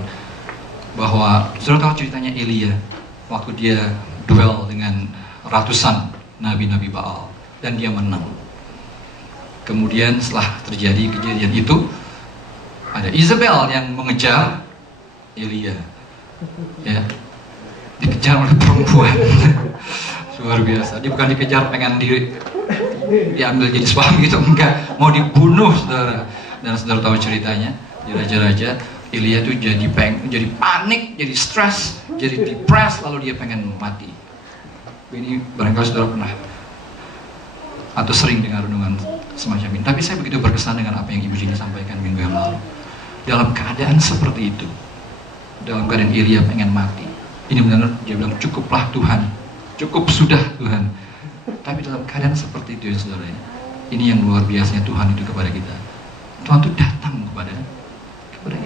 Bahwa saudara tahu ceritanya Elia, waktu dia duel dengan ratusan nabi-nabi Baal dan dia menang. Kemudian setelah terjadi kejadian itu, ada Isabel yang mengejar Elia, ya, dikejar oleh perempuan. Luar biasa. Dia bukan dikejar pengen diambil jadi suami gitu, enggak, mau dibunuh, saudara. Dan saudara tahu ceritanya di Raja-Raja, Elia tuh jadi panik, jadi stres, jadi depres, lalu dia pengen mati. Ini barangkali saudara pernah atau sering dengar renungan semacam ini. Tapi saya begitu berkesan dengan apa yang Ibu Jenny sampaikan minggu yang lalu. Dalam keadaan seperti itu, dalam keadaan Elia pengen mati, ini benar, dia bilang, cukuplah Tuhan, cukup sudah Tuhan. Tapi dalam keadaan seperti itu, ya saudara, ini yang luar biasanya Tuhan itu kepada kita. Tuhan itu datang kepada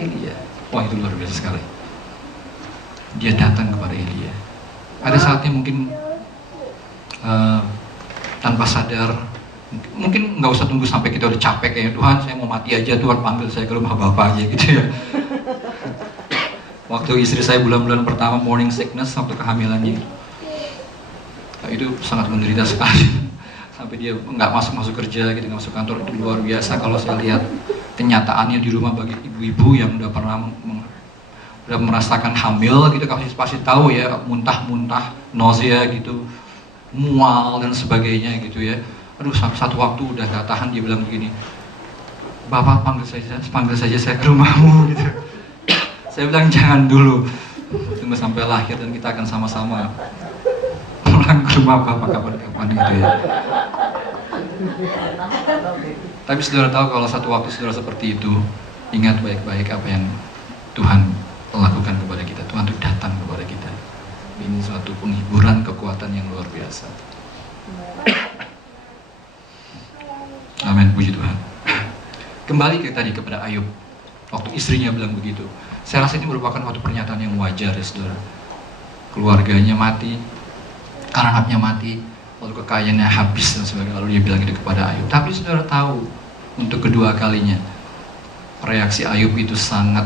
Elia. Wah, itu luar biasa sekali. Dia datang kepada Elia. Ada saatnya mungkin tanpa sadar, mungkin nggak usah tunggu sampai kita udah capek kayak Tuhan, saya mau mati aja, Tuhan panggil saya ke rumah Bapak aja gitu ya. Waktu istri saya bulan-bulan pertama morning sickness, waktu kehamilannya, itu sangat menderita sekali. Sampai dia nggak masuk kerja gitu, nggak masuk kantor. Itu luar biasa kalau saya lihat kenyataannya di rumah bagi ibu-ibu yang udah pernah udah merasakan hamil gitu, pasti tahu ya, muntah-muntah, nausea gitu, mual dan sebagainya gitu ya. Aduh, satu waktu udah gak tahan, dia bilang begini, Bapak panggil saja saya ke rumahmu gitu. Saya bilang jangan dulu, tunggu sampai lahir dan kita akan sama-sama pulang ke rumah Bapak kapan-kapan gitu ya. Tapi saudara tahu, kalau satu waktu saudara seperti itu, ingat baik-baik apa yang Tuhan lakukan kepada kita. Tuhan itu datang kepada kita. Ini suatu penghiburan, kekuatan yang luar biasa. Amin, puji Tuhan. Kembali kepada Ayub, waktu istrinya bilang begitu. Saya rasa ini merupakan suatu pernyataan yang wajar ya saudara. Keluarganya mati, anaknya mati, lalu kekayaannya habis dan sebagainya. Lalu dia bilang itu kepada Ayub. Tapi saudara tahu, untuk kedua kalinya reaksi Ayub itu sangat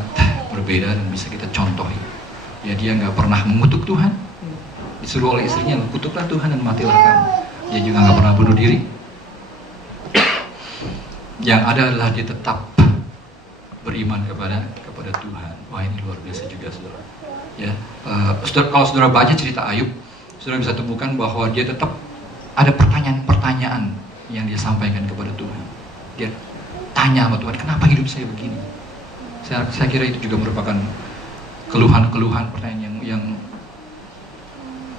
berbeda dan bisa kita contohi. Ya, dia nggak pernah mengutuk Tuhan. Disuruh oleh istrinya, kutuklah Tuhan dan matilah kamu. Dia juga nggak pernah bunuh diri. Yang ada adalah dia tetap beriman kepada Tuhan. Wah, ini luar biasa juga saudara. Ya, kalau saudara baca cerita Ayub, saudara bisa temukan bahwa dia tetap ada pertanyaan-pertanyaan yang dia sampaikan kepada Tuhan. Dia tanya sama Tuhan, kenapa hidup saya begini? Saya kira itu juga merupakan keluhan-keluhan, pertanyaan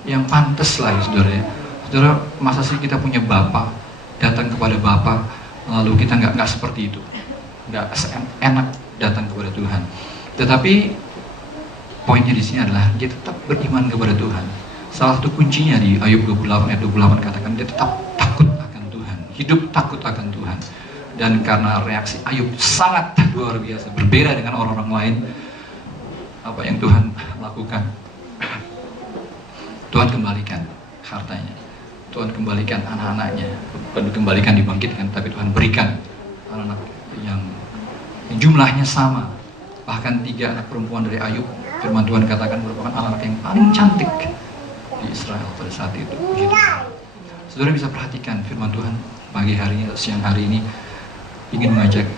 yang pantas lah ya saudara ya. Saudara, masa sih kita punya Bapa, datang kepada Bapa, lalu kita nggak seperti itu, nggak enak datang kepada Tuhan. Tetapi poinnya di sini adalah dia tetap beriman kepada Tuhan. Salah satu kuncinya di Ayub 28 ayat 28 katakan dia tetap takut akan Tuhan, hidup takut akan Tuhan. Dan karena reaksi Ayub sangat luar biasa, berbeda dengan orang-orang lain, apa yang Tuhan lakukan. Tuhan kembalikan hartanya, Tuhan kembalikan anak-anaknya, bukan kembalikan dibangkitkan, tapi Tuhan berikan anak-anak yang jumlahnya sama, bahkan 3 anak perempuan dari Ayub. Firman Tuhan katakan merupakan anak yang paling cantik di Israel pada saat itu. Puji Tuhan. Saudara bisa perhatikan firman Tuhan pagi hari ini, siang hari ini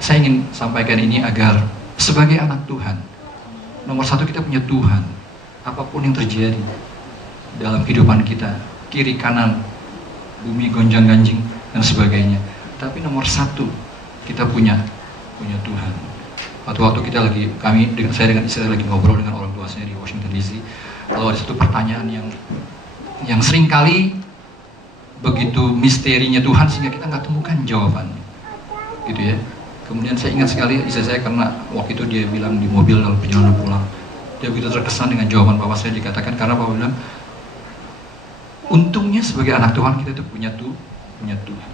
saya ingin sampaikan ini agar sebagai anak Tuhan, nomor 1 kita punya Tuhan. Apapun yang terjadi dalam kehidupan kita, kiri kanan, bumi gonjang-ganjing dan sebagainya, tapi nomor 1 kita punya Tuhan. Waktu kita saya dengan istri lagi ngobrol dengan orang tua saya di Washington DC, lalu ada satu pertanyaan yang seringkali begitu misterinya Tuhan sehingga kita nggak temukan jawabannya, gitu ya. Kemudian saya ingat sekali istri saya, karena waktu itu dia bilang di mobil dalam perjalanan pulang, dia begitu terkesan dengan jawaban Bapak saya. Dikatakan karena Bapak bilang, untungnya sebagai anak Tuhan kita itu punya Tuhan,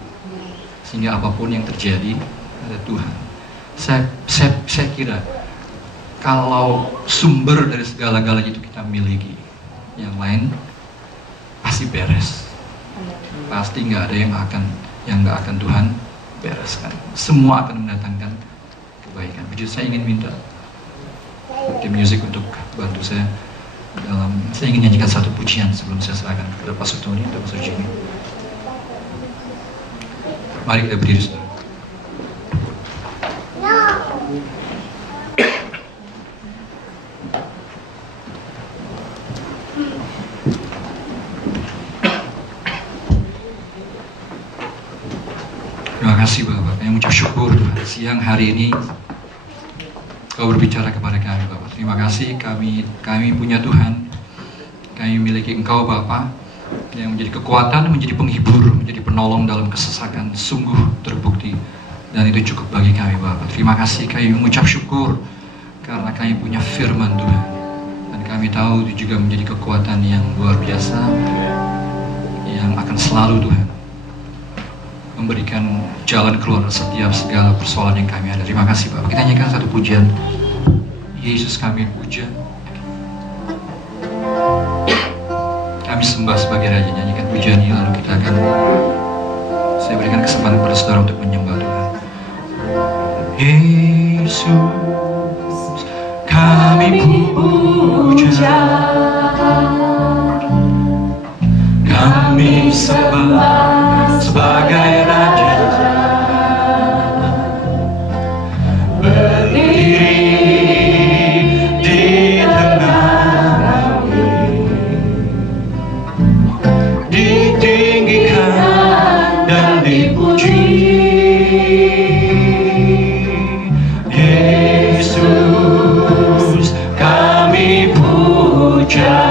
sehingga apapun yang terjadi ada Tuhan. Saya kira kalau sumber dari segala-galanya itu kita miliki, yang lain pasti beres. Pasti nggak ada yang nggak akan Tuhan bereskan. Semua akan mendatangkan kebaikan. Jadi saya ingin minta tim musik untuk bantu saya saya ingin nyanyikan satu pujian sebelum saya serahkan kepada Pastor Tony atau Pastor Jimmy. Mari kita berdiri, saudara. Terima kasih Bapak, kami mengucap syukur Tuhan. Siang hari ini Kau berbicara kepada kami Bapak. Terima kasih kami punya Tuhan. Kami memiliki Engkau Bapak, yang menjadi kekuatan, menjadi penghibur, menjadi penolong dalam kesesakan. Sungguh terbukti, dan itu cukup bagi kami Bapak. Terima kasih, kami mengucap syukur karena kami punya firman Tuhan, dan kami tahu itu juga menjadi kekuatan yang luar biasa, yang akan selalu Tuhan memberikan jalan keluar setiap segala persoalan yang kami ada. Terima kasih Bapak. Kita nyanyikan satu pujian. Yesus kami puja, kami sembah sebagai Raja. Nyanyikan pujian ini, lalu kita akan, saya berikan kesempatan kepada saudara untuk menyembah Tuhan. Yesus kami puja, kami sembah sebagai Raja, berdiri di tengah kami, ditinggikan dan dipuji. Yesus kami puja,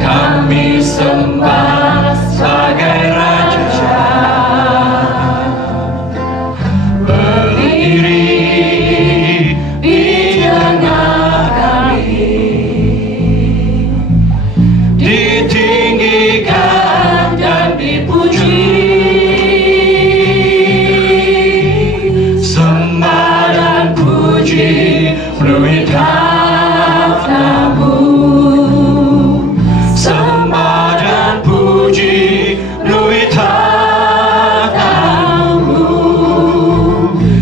kami sembah sebagai Raja, berdiri di tengah kami, ditinggikan dan dipuji. Sembah dan puji penuhi tahta-Mu. Sembah dan puji penuhi tahta-Mu.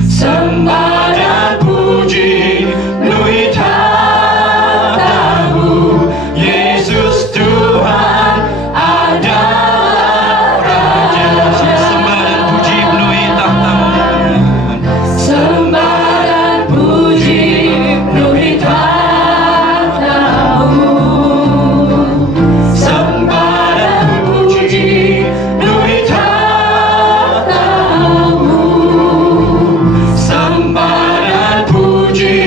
Sembah dan puji penuhi tahta-Mu. Yesus Tuhan adalah Raja. Sembah dan puji penuhi tahta-Mu. Sembah dan puji penuhi tahta-Mu. Sembah dan puji penuhi tahta-Mu. Sembah dan puji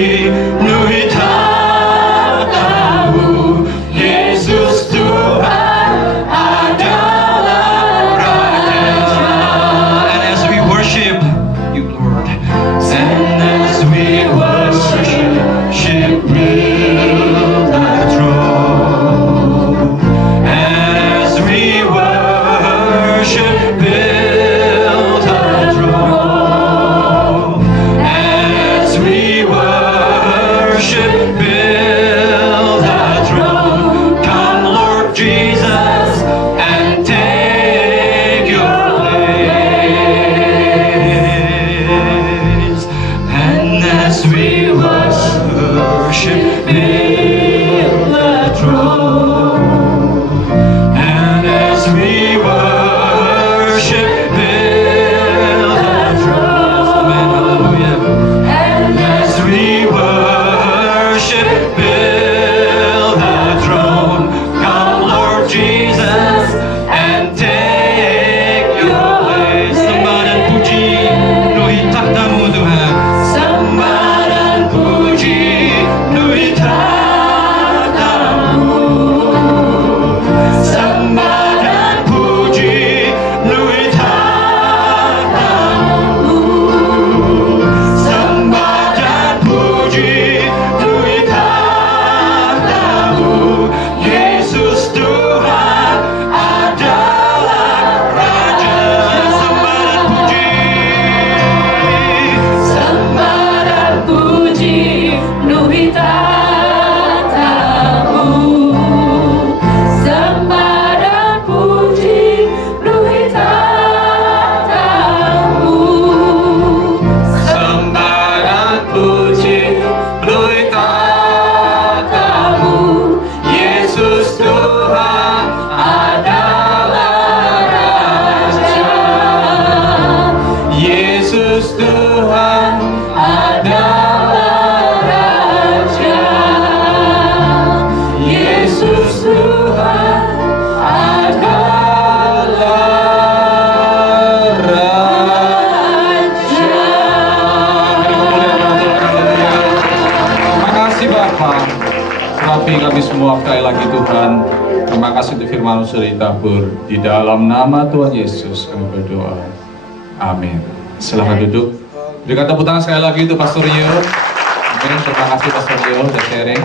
penuhi tahta-Mu. Yesus Tuhan adalah Raja. And as we worship You, Lord, and as we worship build Thy throne, as we worship build Thy throne, as we worship as we worship, build the throne. And as we worship, build the throne. Hallelujah. And as we worship, build the throne. Come, Lord Jesus, and take your place. Sembah dan puji penuhi takhta-Mu Tuhan. Sembah dan puji penuhi takhta-Mu. Sembah dan puji penuhi takhta-Mu. Sembah dan puji penuhi takhta-Mu. Yesus Tuhan adalah Raja. Sembah dan puji. Sembah dan puji penuhi takhta-Mu. Sembah dan puji penuhi takhta-Mu. Sembah dan puji penuhi takhta-Mu. Yesus Tuhan adalah Raja. Yesus Tuhan adalah Raja. Yesus Tuhan adalah Raja. Terima kasih Bapak. Tetapi kami semua sekali lagi Tuhan, terima kasih untuk firman-Mu sudah ditabur. Di dalam nama Tuhan Yesus kami berdoa. Amin. Silahkan duduk. Berikan tepuk tangan sekali lagi untuk Pastor Yo. Amin. Terima kasih Pastor Yo sudah sharing.